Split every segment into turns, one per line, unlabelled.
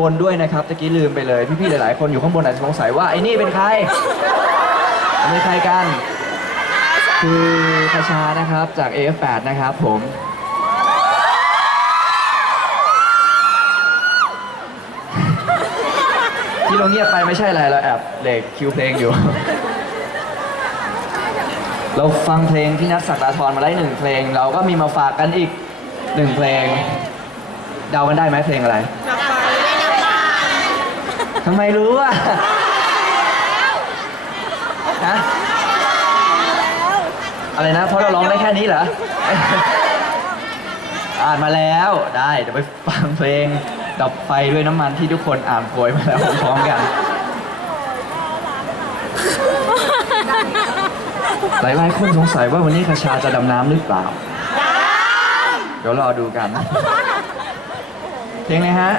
บนด้วยนะครับตะกี้ลืมไปเลย พี่ๆ หลายๆ คนอยู่ข้างบนอาจจะสงสัยว่าไอ้นี่เป็นใครเป็นใครกัน คือคาชานะครับจาก AF8 นะครับผม ที่เราเงียบไปไม่ใช่อะไรเราแอบเด็กคิวเพลงอยู่ เราฟังเพลงที่นัทศักดาธรมาได้หนึ่งเพลง เราก็มีมาฝากกันอีกหนึ่งเพลง เดากันได้ไหมเพลงอะไร ทำไมรู้อะฮะอะไรนะ เพราะเราร้องได้แค่นี้เหรอ อ่านมาแล้วได้ เดี๋ยวไปฟังเพลงดับไฟด้วยน้ำมันที่ทุกคนอ่านโพยมาแล้วพร้อมๆกันหลายๆคนสงสัยว่าวันนี้คาชาจะดำน้ำหรือเปล่า เดี๋ยวรอดูกัน เพลงไหนฮะ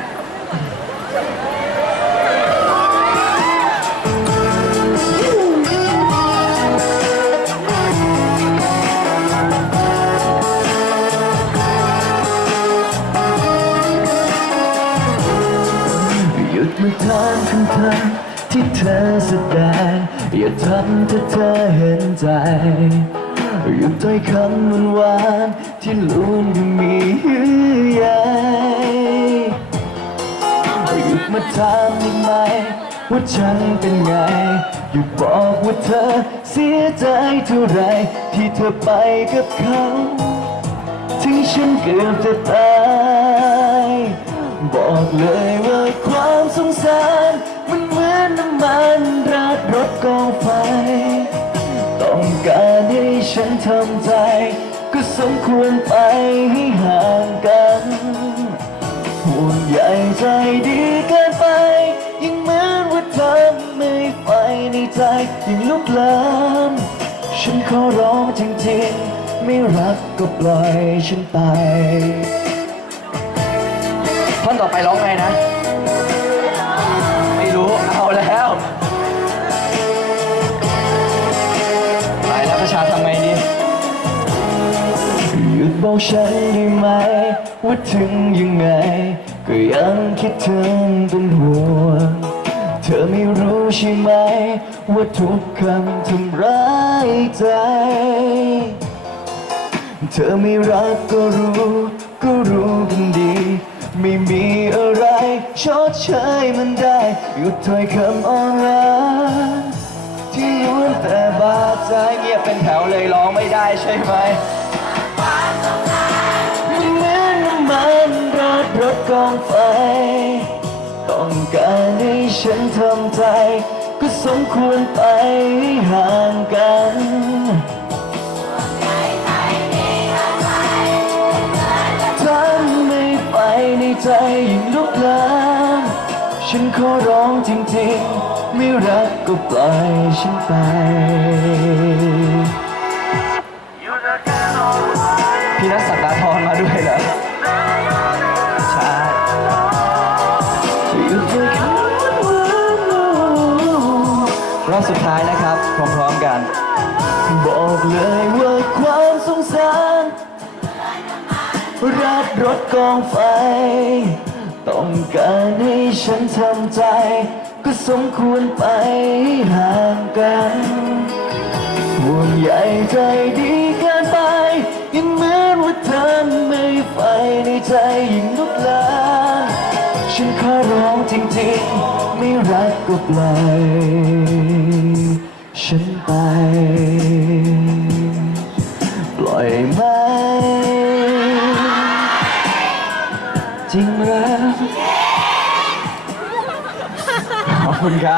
มาทางคำทางที่เธอแสดง อย่าทำถ้าเธอเห็นใจหยุดถ้อยคำมันหวานที่ล้วนยังมีเยื่อใยหยุดมาถามได้ไหมว่าฉันเป็นไง หยุดบอกว่าเธอเสียใจเท่าไรที่เธอไปกับเขาถึงฉันเกือบจะตาย บอกเลยว่า สงสารมันเหมือนน้ำมันราดรถกองไฟ ต้องการให้ฉันทำใจ ก็สมควรไปให้ห่างกันห่วงใยใจดีเกินไป ยิ่งเหมือนว่าทำไม่ไฟในใจยิ่งลุกลามฉันขอร้องจริงๆ ไม่รักก็ปล่อยฉันไป
ท่อนต่อไปร้องไงนะ
ฉันได้ไหม ว่าถึงยังไง ก็ยังคิดถึงเป็นห่วง เธอไม่รู้ใช่ไหม ว่าทุกคำทำร้ายใจ เธอไม่รักก็รู้ ก็รู้กันดี ไม่มีอะไรชดเชยมันได้หยุดถ้อยคำอ่อนร้าที่ล้วนแต่บาดใจ
เงียบเป็นแถวเลยร้องไม่ได้ใช่ไหม
มันรดรถกองไฟ ต้องการให้ฉันทำใจ ก็สมควรไปห้ห่างกันถ้าไม่ไปในใจยิ่งลุกลามฉันขอร้องจริงๆ ไม่รักก็ปล่อยฉันไป
อบสุดท้ายนะครับ พร้อมๆกัน
บอกเลยว่าความสงสารรัดรถกองไฟ ต้องการให้ฉันทำใจ ก็สมควรไปห่างกันห่วงใยใจดีเกินไปยังเหมือนว่าเธอไม่ไฟในใจยิ่งลุกลามฉันขอร้องจริงๆ รักก็ปล่อยฉันไป ปล่อยไหมจริงแล้ว
ขอบคุณครับ